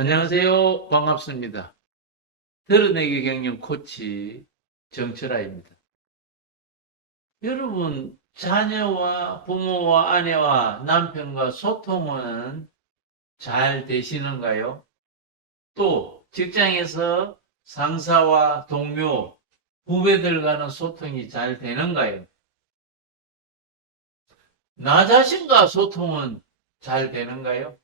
안녕하세요. 반갑습니다. 드러내기 경영 코치 정철아입니다. 여러분, 자녀와 부모와 아내와 남편과 소통은 잘 되시는가요? 또 직장에서 상사와 동료, 후배들과는 소통이 잘 되는가요? 나 자신과 소통은 잘 되는가요?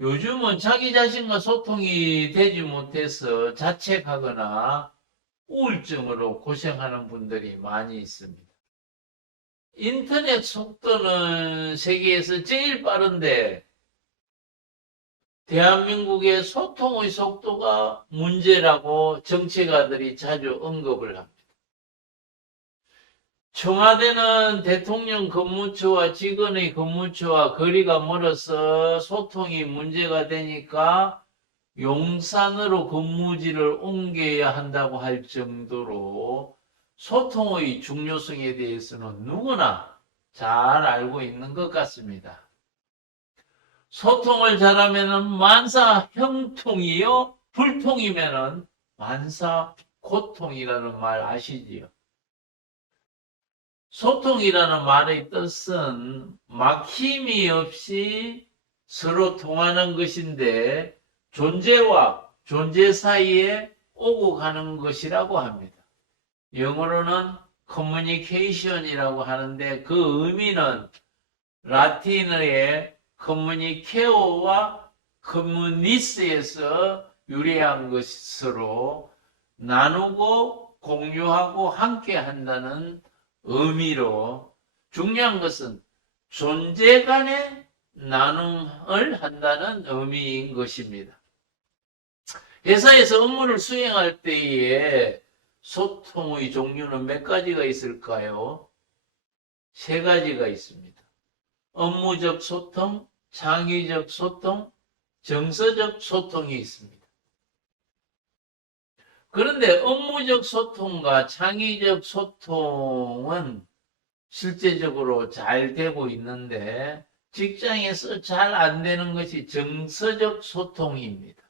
요즘은 자기 자신과 소통이 되지 못해서 자책하거나 우울증으로 고생하는 분들이 많이 있습니다. 인터넷 속도는 세계에서 제일 빠른데 대한민국의 소통의 속도가 문제라고 정치가들이 자주 언급을 합니다. 청와대는 대통령 근무처와 직원의 근무처와 거리가 멀어서 소통이 문제가 되니까 용산으로 근무지를 옮겨야 한다고 할 정도로 소통의 중요성에 대해서는 누구나 잘 알고 있는 것 같습니다. 소통을 잘하면 만사 형통이요, 불통이면 만사 고통이라는 말 아시지요? 소통이라는 말의 뜻은 막힘이 없이 서로 통하는 것인데 존재와 존재 사이에 오고 가는 것이라고 합니다. 영어로는 communication이라고 하는데 그 의미는 라틴어의 communicao와 communis에서 유래한 것으로 나누고 공유하고 함께 한다는 의미로 중요한 것은 존재 간의 나눔을 한다는 의미인 것입니다. 회사에서 업무를 수행할 때에 소통의 종류는 몇 가지가 있을까요? 세 가지가 있습니다. 업무적 소통, 창의적 소통, 정서적 소통이 있습니다. 그런데 업무적 소통과 창의적 소통은 실제적으로 잘 되고 있는데 직장에서 잘 안 되는 것이 정서적 소통입니다.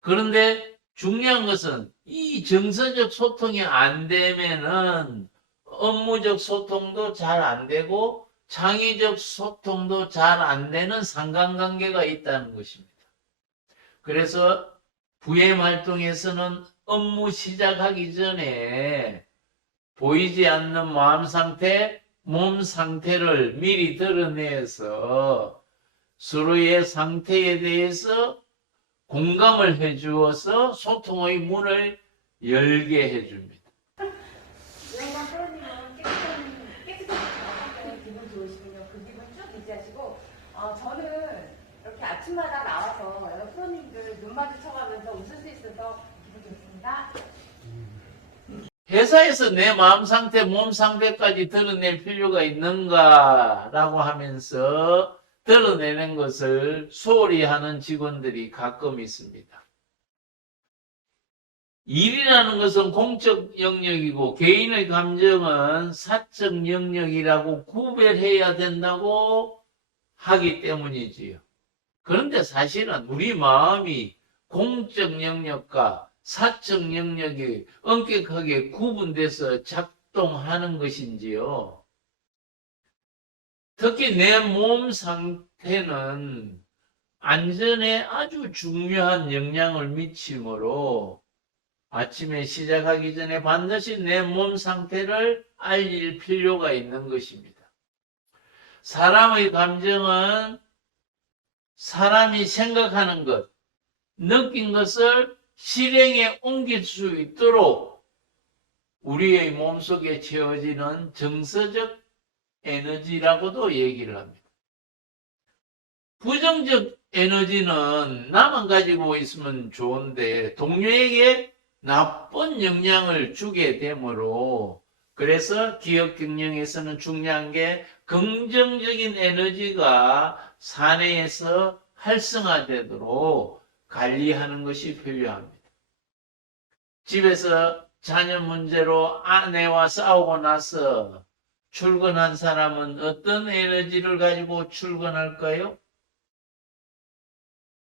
그런데 중요한 것은 이 정서적 소통이 안 되면은 업무적 소통도 잘 안 되고 창의적 소통도 잘 안 되는 상관관계가 있다는 것입니다. 그래서 VM 활동에서는 업무 시작하기 전에 보이지 않는 마음 상태, 몸 상태를 미리 드러내서 서로의 상태에 대해서 공감을 해주어서 소통의 문을 열게 해줍니다. 유영만 프로님은 깨끗한 상태 기분 좋으시군요. 그 기분 쭉 유지하시고 저는 이렇게 아침마다 나와서 여러 프로님들 눈 마주쳐가면서 웃을 수 있어서 기분 좋습니다. 회사에서 내 마음 상태, 몸 상태까지 드러낼 필요가 있는가라고 하면서 드러내는 것을 소홀히 하는 직원들이 가끔 있습니다. 일이라는 것은 공적 영역이고 개인의 감정은 사적 영역이라고 구별해야 된다고 하기 때문이지요. 그런데 사실은 우리 마음이 공적 영역과 사적 영역이 엄격하게 구분돼서 작동하는 것인지요. 특히 내 몸 상태는 안전에 아주 중요한 영향을 미치므로 아침에 시작하기 전에 반드시 내 몸 상태를 알릴 필요가 있는 것입니다. 사람의 감정은 사람이 생각하는 것, 느낀 것을 실행에 옮길 수 있도록 우리의 몸속에 채워지는 정서적 에너지라고도 얘기를 합니다. 부정적 에너지는 나만 가지고 있으면 좋은데 동료에게 나쁜 영향을 주게 되므로 그래서 기업 경영에서는 중요한 게 긍정적인 에너지가 사내에서 활성화되도록 관리하는 것이 필요합니다. 집에서 자녀 문제로 아내와 싸우고 나서 출근한 사람은 어떤 에너지를 가지고 출근할까요?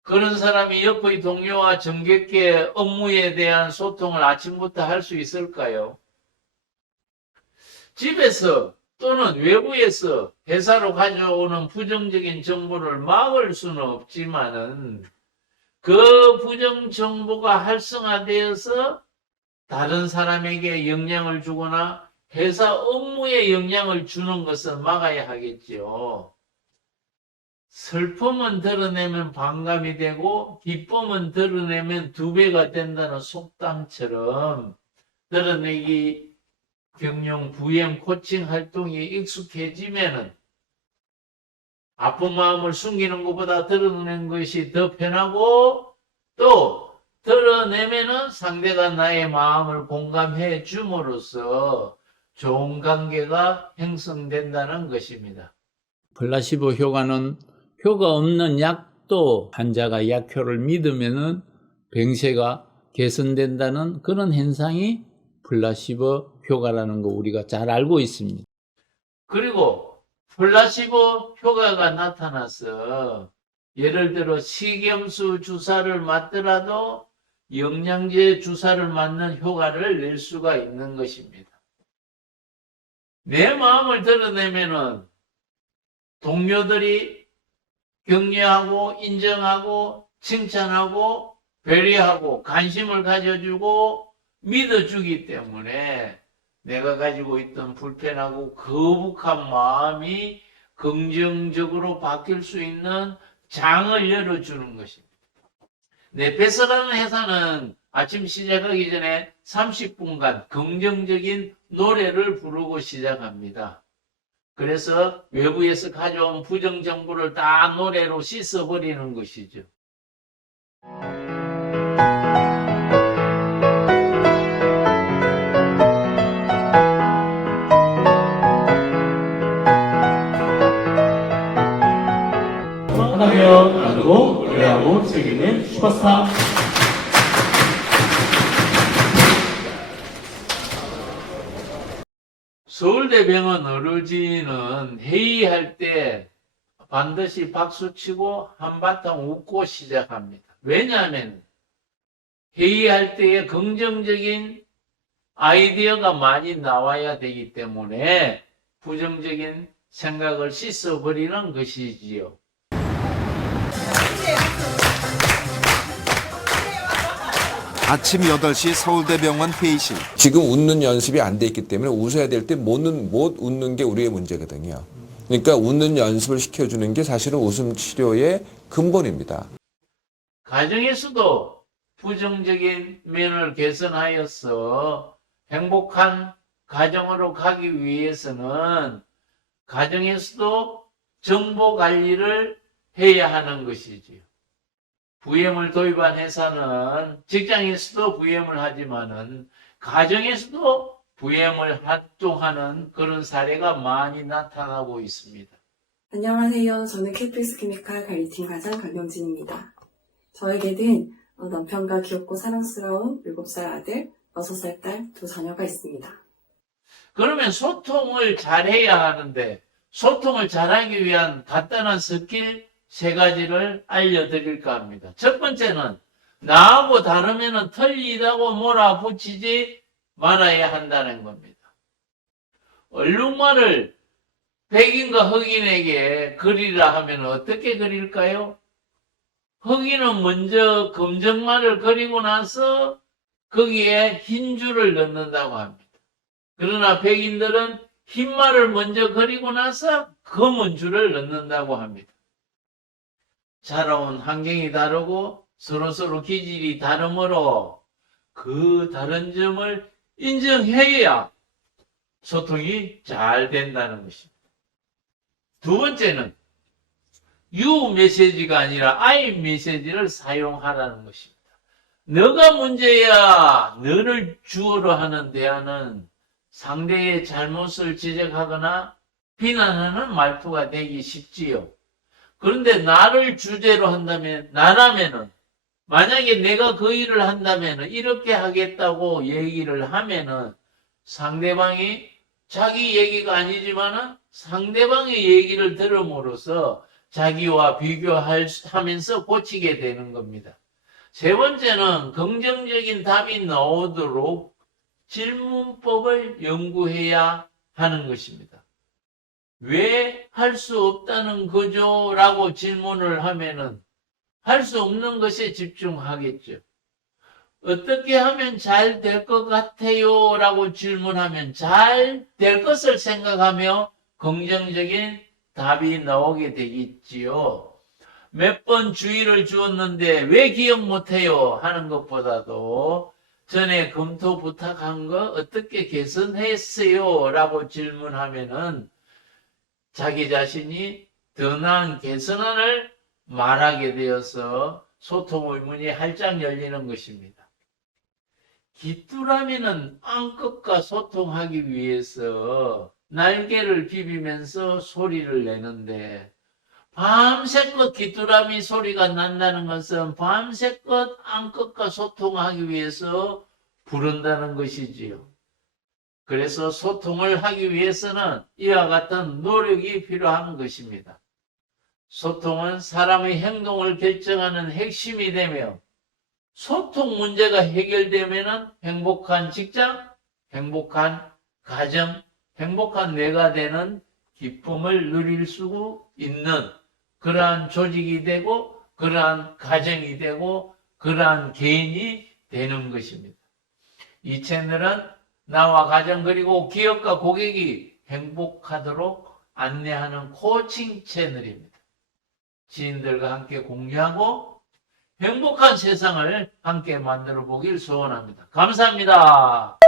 그런 사람이 옆의 동료와 정겹게 업무에 대한 소통을 아침부터 할 수 있을까요? 집에서 또는 외부에서 회사로 가져오는 부정적인 정보를 막을 수는 없지만은 그 부정 정보가 활성화되어서 다른 사람에게 영향을 주거나 회사 업무에 영향을 주는 것은 막아야 하겠지요. 슬픔은 드러내면 반감이 되고 기쁨은 드러내면 2배가 된다는 속담처럼 드러내기 경영 부엠 코칭 활동이 익숙해지면은 아픈 마음을 숨기는 것보다 드러내는 것이 더 편하고 또 드러내면은 상대가 나의 마음을 공감해 줌으로써 좋은 관계가 형성된다는 것입니다. 플라시보 효과는 효과 없는 약도 환자가 약효를 믿으면은 병세가 개선된다는 그런 현상이 플라시보 효과라는 거 우리가 잘 알고 있습니다. 그리고 플라시보 효과가 나타나서 예를 들어 식염수 주사를 맞더라도 영양제 주사를 맞는 효과를 낼 수가 있는 것입니다. 내 마음을 드러내면은 동료들이 격려하고 인정하고 칭찬하고 배려하고 관심을 가져주고 믿어주기 때문에 내가 가지고 있던 불편하고 거북한 마음이 긍정적으로 바뀔 수 있는 장을 열어주는 것입니다. 네페스라는 회사는 아침 시작하기 전에 30분간 긍정적인 노래를 부르고 시작합니다. 그래서 외부에서 가져온 부정정보를 다 노래로 씻어버리는 것이죠. 하나며 나누고 노래하고 즐기는 슈퍼스타. 서울대병원 어르신은 회의할 때 반드시 박수치고 한바탕 웃고 시작합니다. 왜냐하면 회의할 때에 긍정적인 아이디어가 많이 나와야 되기 때문에 부정적인 생각을 씻어버리는 것이지요. 아침 8시 서울대병원 회의실. 지금 웃는 연습이 안 돼 있기 때문에 웃어야 될 때 못 웃는 게 우리의 문제거든요. 그러니까 웃는 연습을 시켜주는 게 사실은 웃음 치료의 근본입니다. 가정에서도 부정적인 면을 개선하여서 행복한 가정으로 가기 위해서는 가정에서도 정보 관리를 해야 하는 것이지요. VM을 도입한 회사는 직장에서도 VM을 하지만은 가정에서도 VM을 활동하는 그런 사례가 많이 나타나고 있습니다. 안녕하세요. 저는 캐프리스 케미칼 관리팀 과장 강경진입니다. 저에게는 남편과 귀엽고 사랑스러운 7살 아들, 6살 딸, 2 자녀가 있습니다. 그러면 소통을 잘해야 하는데 소통을 잘하기 위한 간단한 스킬 3가지를 알려드릴까 합니다. 첫 번째는 나하고 다르면 틀리다고 몰아붙이지 말아야 한다는 겁니다. 얼룩말을 백인과 흑인에게 그리라 하면 어떻게 그릴까요? 흑인은 먼저 검정말을 그리고 나서 거기에 흰 줄을 넣는다고 합니다. 그러나 백인들은 흰말을 먼저 그리고 나서 검은 줄을 넣는다고 합니다. 자라온 환경이 다르고 서로 기질이 다르므로 그 다른 점을 인정해야 소통이 잘 된다는 것입니다. 두 번째는 유 메시지가 아니라 I 메시지를 사용하라는 것입니다. 너가 문제야, 너를 주어로 하는 대화는 상대의 잘못을 지적하거나 비난하는 말투가 되기 쉽지요. 그런데 나를 주제로 한다면, 나라면은, 만약에 내가 그 일을 한다면은, 이렇게 하겠다고 얘기를 하면은, 상대방이 자기 얘기가 아니지만은, 상대방의 얘기를 들음으로써 자기와 비교하면서 고치게 되는 겁니다. 세 번째는 긍정적인 답이 나오도록 질문법을 연구해야 하는 것입니다. 왜 할 수 없다는 거죠? 라고 질문을 하면은 할 수 없는 것에 집중하겠죠. 어떻게 하면 잘 될 것 같아요? 라고 질문하면 잘 될 것을 생각하며 긍정적인 답이 나오게 되겠지요. 몇 번 주의를 주었는데 왜 기억 못해요? 하는 것보다도 전에 검토 부탁한 거 어떻게 개선했어요? 라고 질문하면은 자기 자신이 더 나은 개선안을 말하게 되어서 소통의 문이 활짝 열리는 것입니다. 귀뚜라미는 암컷과 소통하기 위해서 날개를 비비면서 소리를 내는데 밤새껏 귀뚜라미 소리가 난다는 것은 밤새껏 암컷과 소통하기 위해서 부른다는 것이지요. 그래서 소통을 하기 위해서는 이와 같은 노력이 필요한 것입니다. 소통은 사람의 행동을 결정하는 핵심이 되며 소통 문제가 해결되면 행복한 직장, 행복한 가정, 행복한 뇌가 되는 기쁨을 누릴 수 있는 그러한 조직이 되고 그러한 가정이 되고 그러한 개인이 되는 것입니다. 이 채널은 나와 가정 그리고 기업과 고객이 행복하도록 안내하는 코칭 채널입니다. 지인들과 함께 공유하고 행복한 세상을 함께 만들어 보길 소원합니다. 감사합니다.